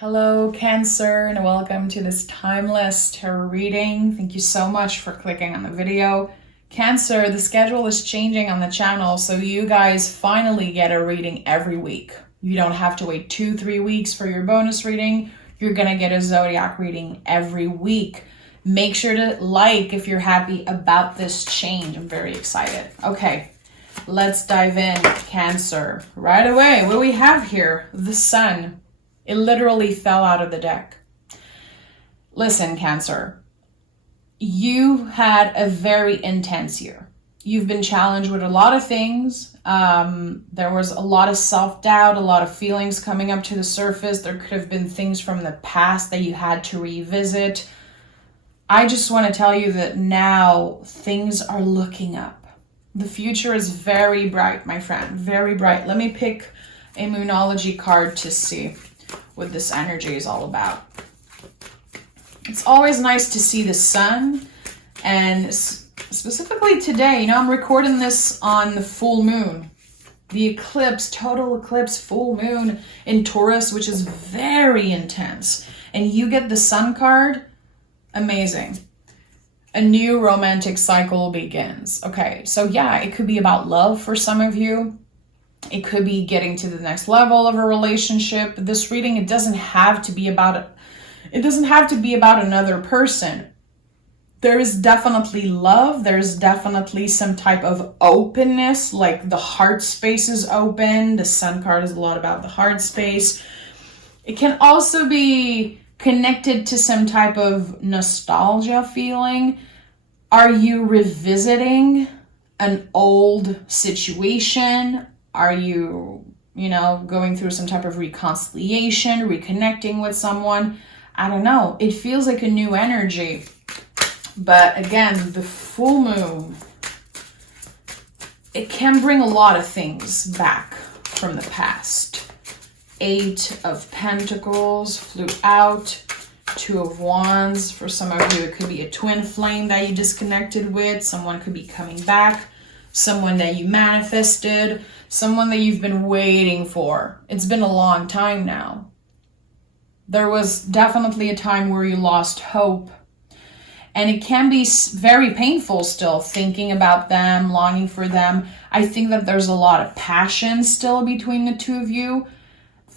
Hello, Cancer, and welcome to this timeless tarot reading. Thank you so much for clicking on the video. Cancer, the schedule is changing on the channel, so you guys finally get a reading every week. You don't have to wait 2-3 weeks for your bonus reading. You're gonna get a zodiac reading every week. Make sure to like if you're happy about this change. I'm very excited. Okay, let's dive in, Cancer. Right away, what do we have here? The Sun. It literally fell out of the deck. Listen, Cancer, you had a very intense year. You've been challenged with a lot of things. There was a lot of self-doubt, a lot of feelings coming up to the surface. There could have been things from the past that you had to revisit. I just want to tell you that now things are looking up. The future is very bright, my friend, very bright. Let me pick a Moonology card to see what this energy is all about. It's always nice to see the sun, and specifically today, I'm recording this on the full moon, the eclipse, total eclipse, full moon in Taurus, which is very intense, and you get the sun card. Amazing. A new romantic cycle begins. Okay, so yeah, it could be about love for some of you. It could be getting to the next level of a relationship. This reading, it doesn't have to be about another person. There is definitely love. There's definitely some type of openness, like the heart space is open. The Sun card is a lot about the heart space. It can also be connected to some type of nostalgia feeling. Are you revisiting an old situation? Are you, going through some type of reconciliation, reconnecting with someone? I don't know. It feels like a new energy. But again, the full moon, it can bring a lot of things back from the past. 8 of Pentacles flew out. 2 of Wands. For some of you, it could be a twin flame that you disconnected with. Someone could be coming back. Someone that you manifested. Someone that you've been waiting for. It's been a long time now. There was definitely a time where you lost hope. And it can be very painful still, thinking about them, longing for them. I think that there's a lot of passion still between the two of you.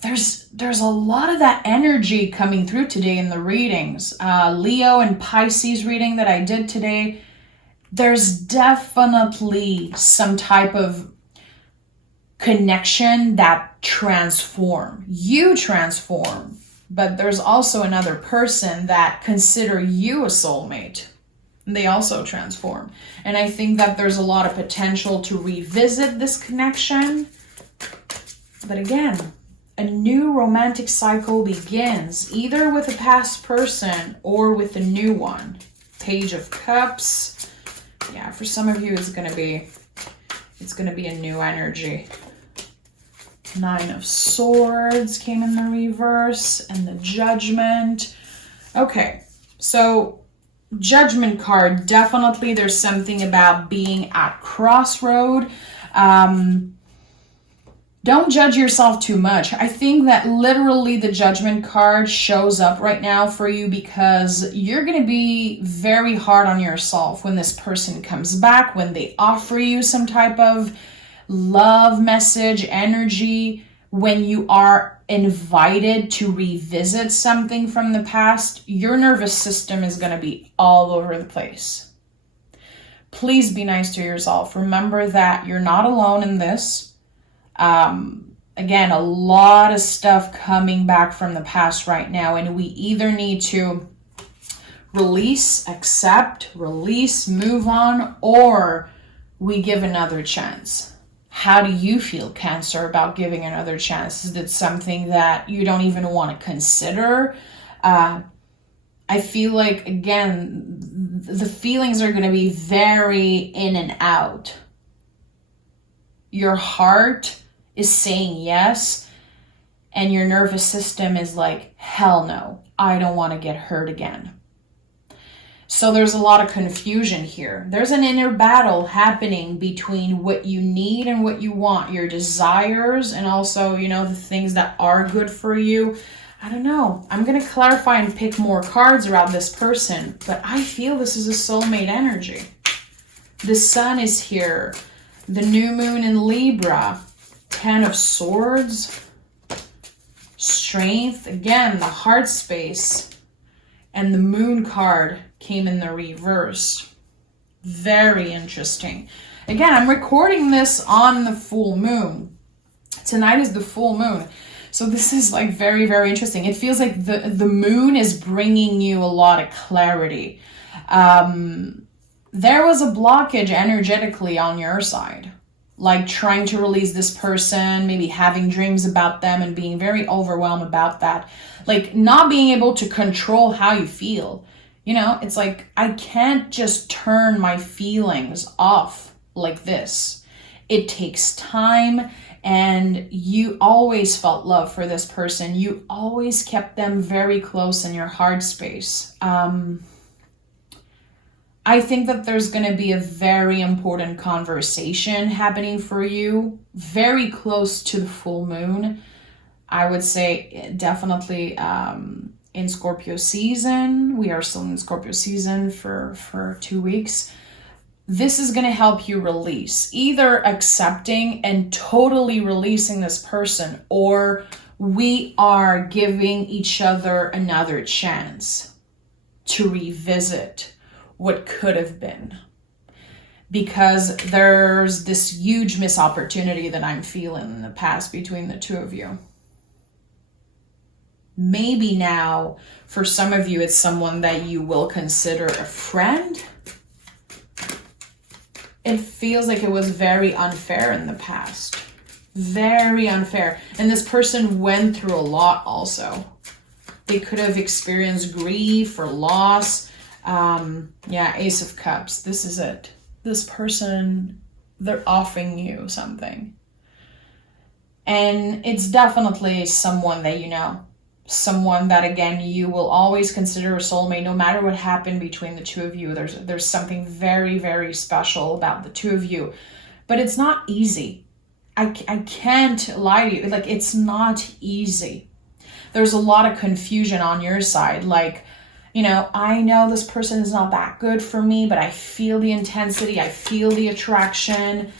There's a lot of that energy coming through today in the readings. Leo and Pisces reading that I did today, there's definitely some type of connection that you transform, but there's also another person that consider you a soulmate. They also transform. And I think that there's a lot of potential to revisit this connection. But again, a new romantic cycle begins, either with a past person or with a new one. Page of Cups. Yeah, for some of you, it's gonna be a new energy. 9 of Swords came in the reverse, and the Judgment. Okay, so Judgment card, definitely there's something about being at crossroad. Don't judge yourself too much. I think that literally the Judgment card shows up right now for you because you're going to be very hard on yourself when this person comes back, when they offer you some type of love message, energy, when you are invited to revisit something from the past. Your nervous system is going to be all over the place. Please be nice to yourself. Remember that you're not alone in this. Again, a lot of stuff coming back from the past right now, and we either need to release, accept, release, move on, or we give another chance. How do you feel, Cancer, about giving another chance? Is it something that you don't even want to consider? I feel like, again, the feelings are going to be very in and out. Your heart is saying yes, and your nervous system is like, hell no, I don't want to get hurt again. So there's a lot of confusion here. There's an inner battle happening between what you need and what you want, your desires, and also, the things that are good for you. I don't know. I'm going to clarify and pick more cards around this person, but I feel this is a soulmate energy. The sun is here. The new moon in Libra. 10 of Swords. Strength. Again, the heart space. And the moon card came in the reverse. Very interesting. Again, I'm recording this on the full moon. Tonight is the full moon. So this is like very, very interesting. It feels like the moon is bringing you a lot of clarity. There was a blockage energetically on your side, like trying to release this person, maybe having dreams about them and being very overwhelmed about that, like not being able to control how you feel. You know, it's like, I can't just turn my feelings off like this. It takes time, and you always felt love for this person. You always kept them very close in your heart space. I think that there's going to be a very important conversation happening for you very close to the full moon. I would say definitely in Scorpio season. We are still in Scorpio season for 2 weeks. This is going to help you release, either accepting and totally releasing this person, or we are giving each other another chance to revisit what could have been. Because there's this huge missed opportunity that I'm feeling in the past between the two of you. Maybe now, for some of you, it's someone that you will consider a friend. It feels like it was very unfair in the past. Very unfair. And this person went through a lot also. They could have experienced grief or loss. Yeah, Ace of Cups. This is it. This person, they're offering you something. And it's definitely someone that you know. Someone that, again, you will always consider a soulmate, no matter what happened between the two of you. There's something very, very special about the two of you. But it's not easy. I can't lie to you. Like, it's not easy. There's a lot of confusion on your side. Like, you know, I know this person is not that good for me, but I feel the intensity. I feel the attraction.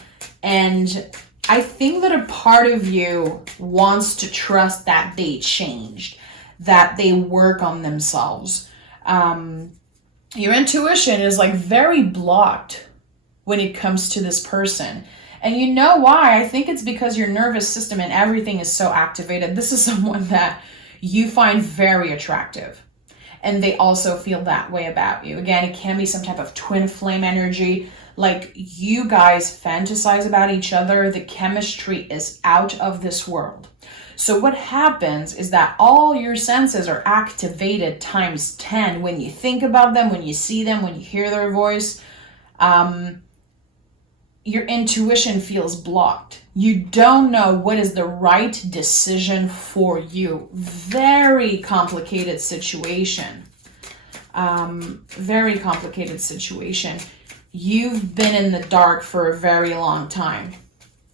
And I think that a part of you wants to trust that they changed, that they work on themselves. Your intuition is like very blocked when it comes to this person. And you know why? I think it's because your nervous system and everything is so activated. This is someone that you find very attractive. And they also feel that way about you. Again, it can be some type of twin flame energy. Like, you guys fantasize about each other. The chemistry is out of this world. So what happens is that all your senses are activated times 10 when you think about them, when you see them, when you hear their voice. Your intuition feels blocked. You don't know what is the right decision for you. Very complicated situation. Very complicated situation. You've been in the dark for a very long time.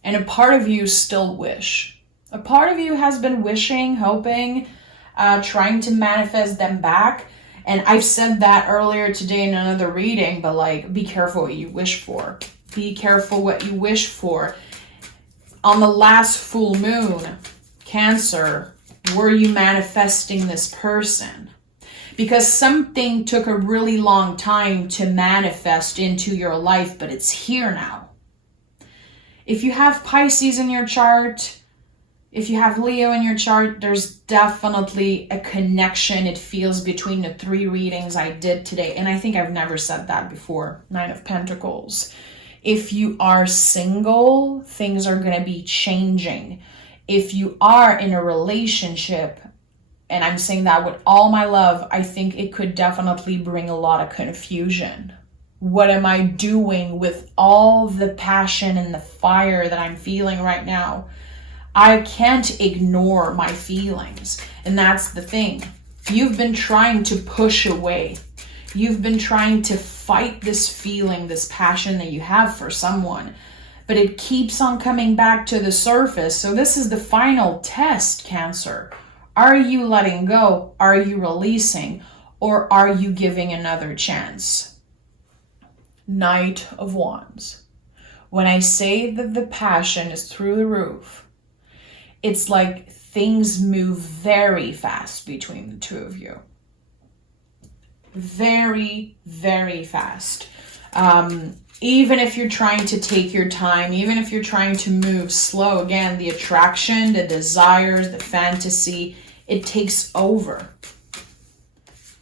And a part of you still wish. A part of you has been wishing, hoping, trying to manifest them back. And I've said that earlier today in another reading, but like, be careful what you wish for. Be careful what you wish for. On the last full moon, Cancer, were you manifesting this person? Because something took a really long time to manifest into your life, but it's here now. If you have Pisces in your chart, if you have Leo in your chart, there's definitely a connection, it feels, between the 3 readings I did today. And I think I've never said that before. 9 of Pentacles. If you are single, things are going to be changing. If you are in a relationship, and I'm saying that with all my love, I think it could definitely bring a lot of confusion. What am I doing with all the passion and the fire that I'm feeling right now? I can't ignore my feelings. And that's the thing. You've been trying to push away. You've been trying to fight this feeling, this passion that you have for someone, but it keeps on coming back to the surface. So this is the final test, Cancer. Are you letting go? Are you releasing? Or are you giving another chance? Knight of Wands. When I say that the passion is through the roof, it's like things move very fast between the two of you. Very, very fast. Even if you're trying to take your time, even if you're trying to move slow, again, the attraction, the desires, the fantasy, it takes over.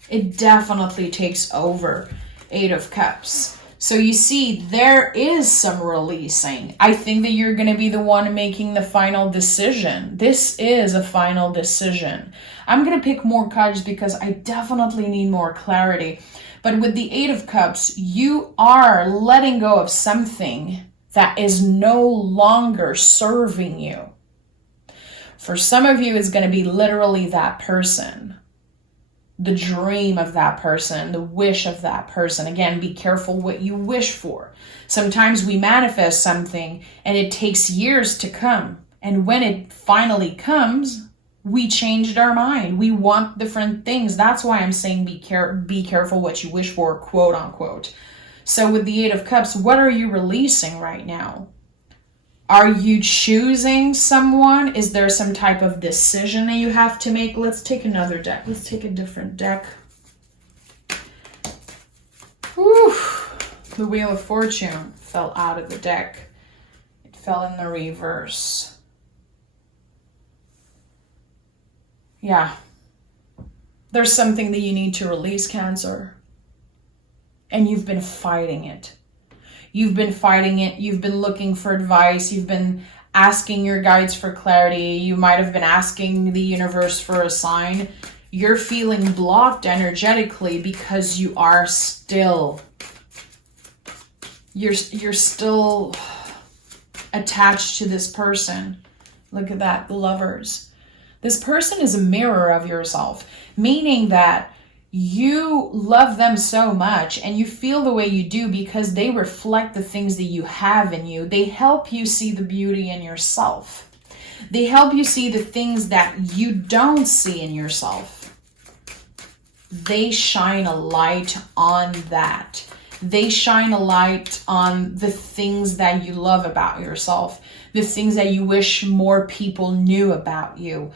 It definitely takes over. 8 of Cups. So you see, there is some releasing. I think that you're going to be the one making the final decision. This is a final decision. I'm going to pick more cards because I definitely need more clarity. But with the 8 of Cups, you are letting go of something that is no longer serving you. For some of you, it's going to be literally that person. The dream of that person, the wish of that person. Again, be careful what you wish for. Sometimes we manifest something and it takes years to come. And when it finally comes, we changed our mind. We want different things. That's why I'm saying be careful what you wish for, quote unquote. So with the 8 of Cups, what are you releasing right now? Are you choosing someone? Is there some type of decision that you have to make? Let's take another deck. Let's take a different deck. Whew. The Wheel of Fortune fell out of the deck. It fell in the reverse. Yeah. There's something that you need to release, Cancer. And you've been fighting it. You've been fighting it. You've been looking for advice. You've been asking your guides for clarity. You might have been asking the universe for a sign. You're feeling blocked energetically because you are still, you're still attached to this person. Look at that, the Lovers. This person is a mirror of yourself, meaning that you love them so much and you feel the way you do because they reflect the things that you have in you. They help you see the beauty in yourself. They help you see the things that you don't see in yourself. They shine a light on that. They shine a light on the things that you love about yourself, the things that you wish more people knew about you.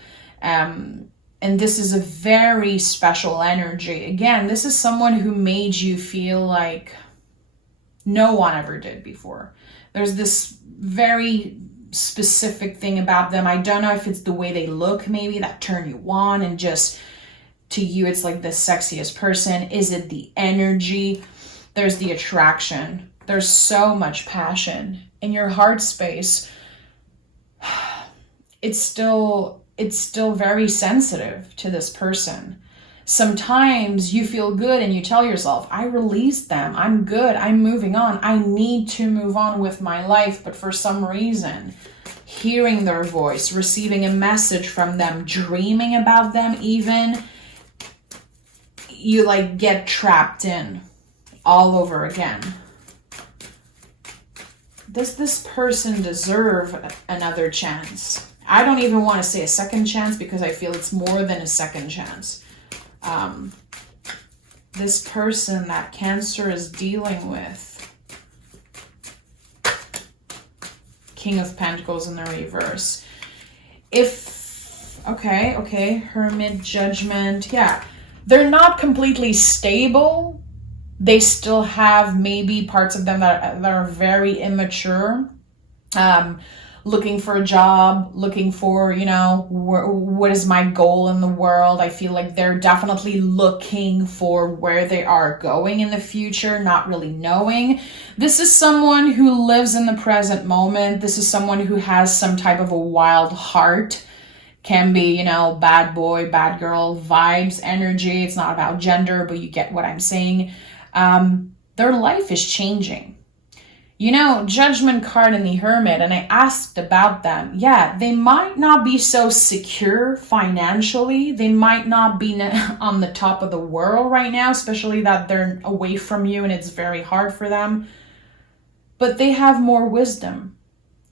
And this is a very special energy. Again, this is someone who made you feel like no one ever did before. There's this very specific thing about them. I don't know if it's the way they look, maybe, that turn you on, and just to you, it's like the sexiest person. Is it the energy? There's the attraction. There's so much passion in your heart space. It's still very sensitive to this person. Sometimes you feel good and you tell yourself, I released them. I'm good. I'm moving on. I need to move on with my life. But for some reason, hearing their voice, receiving a message from them, dreaming about them even, you like get trapped in all over again. Does this person deserve another chance? I don't even want to say a second chance because I feel it's more than a second chance. This person that Cancer is dealing with. King of Pentacles in the reverse. Okay, Hermit, Judgment. Yeah, they're not completely stable. They still have maybe parts of them that are very immature. Looking for a job, looking for, what is my goal in the world? I feel like they're definitely looking for where they are going in the future, not really knowing. This is someone who lives in the present moment. This is someone who has some type of a wild heart. Can be, bad boy, bad girl vibes, energy. It's not about gender, but you get what I'm saying. Their life is changing. Judgment card in the Hermit, and I asked about them. Yeah, they might not be so secure financially. They might not be on the top of the world right now, especially that they're away from you and it's very hard for them. But they have more wisdom.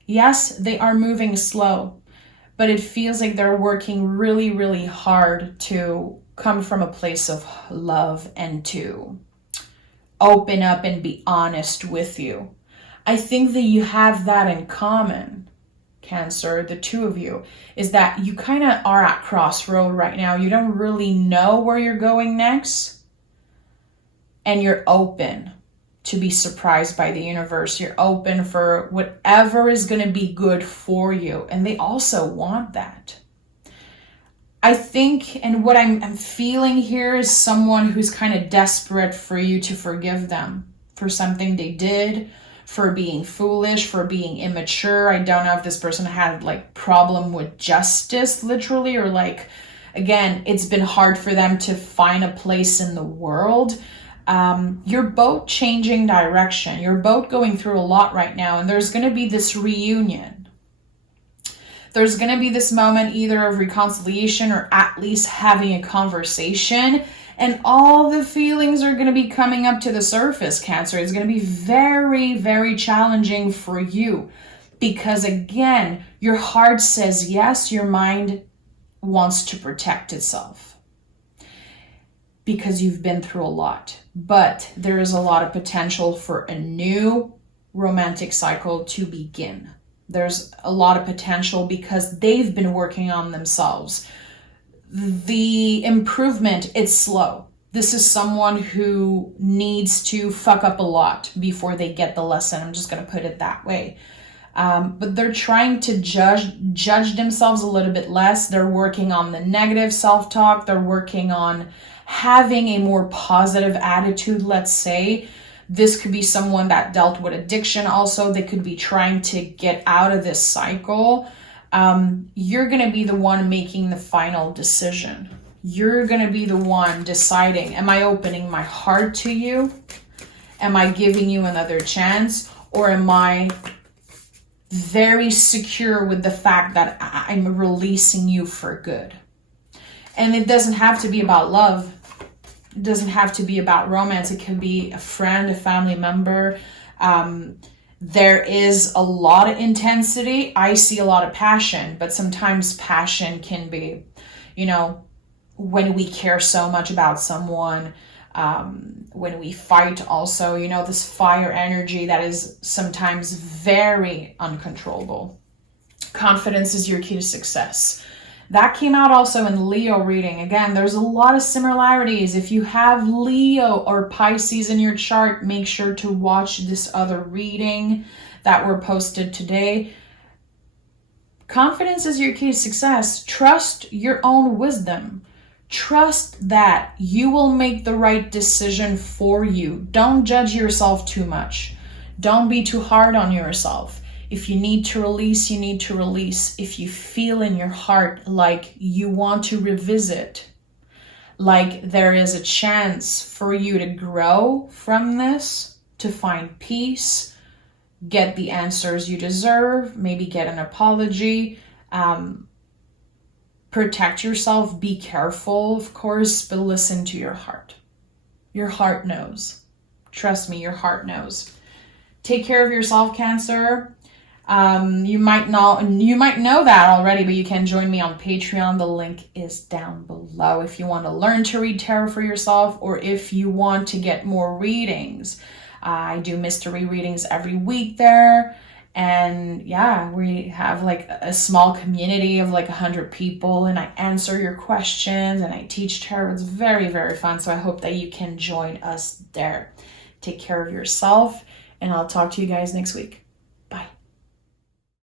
Yes, they are moving slow, but it feels like they're working really, really hard to come from a place of love and to open up and be honest with you. I think that you have that in common, Cancer, the two of you, is that you kind of are at crossroad right now. You don't really know where you're going next, and you're open to be surprised by the universe. You're open for whatever is going to be good for you, and they also want that. I think, and what I'm feeling here is someone who's kind of desperate for you to forgive them for something they did, for being foolish, for being immature. I don't know if this person had like problem with justice, literally, or like, again, it's been hard for them to find a place in the world. You're both changing direction. You're both going through a lot right now, and there's going to be this reunion. There's going to be this moment either of reconciliation or at least having a conversation, and all the feelings are going to be coming up to the surface, Cancer. It's going to be very, very challenging for you because, again, your heart says yes, your mind wants to protect itself because you've been through a lot. But there is a lot of potential for a new romantic cycle to begin. There's a lot of potential because they've been working on themselves. The improvement, it's slow. This is someone who needs to fuck up a lot before they get the lesson. I'm just going to put it that way. But they're trying to judge themselves a little bit less. They're working on the negative self-talk. They're working on having a more positive attitude, let's say. This could be someone that dealt with addiction also. They could be trying to get out of this cycle. You're going to be the one making the final decision. You're going to be the one deciding, am I opening my heart to you? Am I giving you another chance? Or am I very secure with the fact that I'm releasing you for good? And it doesn't have to be about love. It doesn't have to be about romance. It can be a friend, a family member. There is a lot of intensity. I see a lot of passion, but sometimes passion can be, when we care so much about someone, when we fight also, this fire energy that is sometimes very uncontrollable. Confidence is your key to success. That came out also in Leo reading. Again, there's a lot of similarities. If you have Leo or Pisces in your chart, make sure to watch this other reading that were posted today. Confidence is your key to success. Trust your own wisdom. Trust that you will make the right decision for you. Don't judge yourself too much. Don't be too hard on yourself. If you need to release, you need to release. If you feel in your heart like you want to revisit, like there is a chance for you to grow from this, to find peace, get the answers you deserve, maybe get an apology, protect yourself, be careful, of course, but listen to your heart. Your heart knows. Trust me, your heart knows. Take care of yourself, Cancer. You might know that already, but you can join me on Patreon. The link is down below if you want to learn to read tarot for yourself, or if you want to get more readings. I do mystery readings every week there. And yeah, we have like a small community of like 100 people, and I answer your questions and I teach tarot. It's very, very fun. So I hope that you can join us there. Take care of yourself, and I'll talk to you guys next week.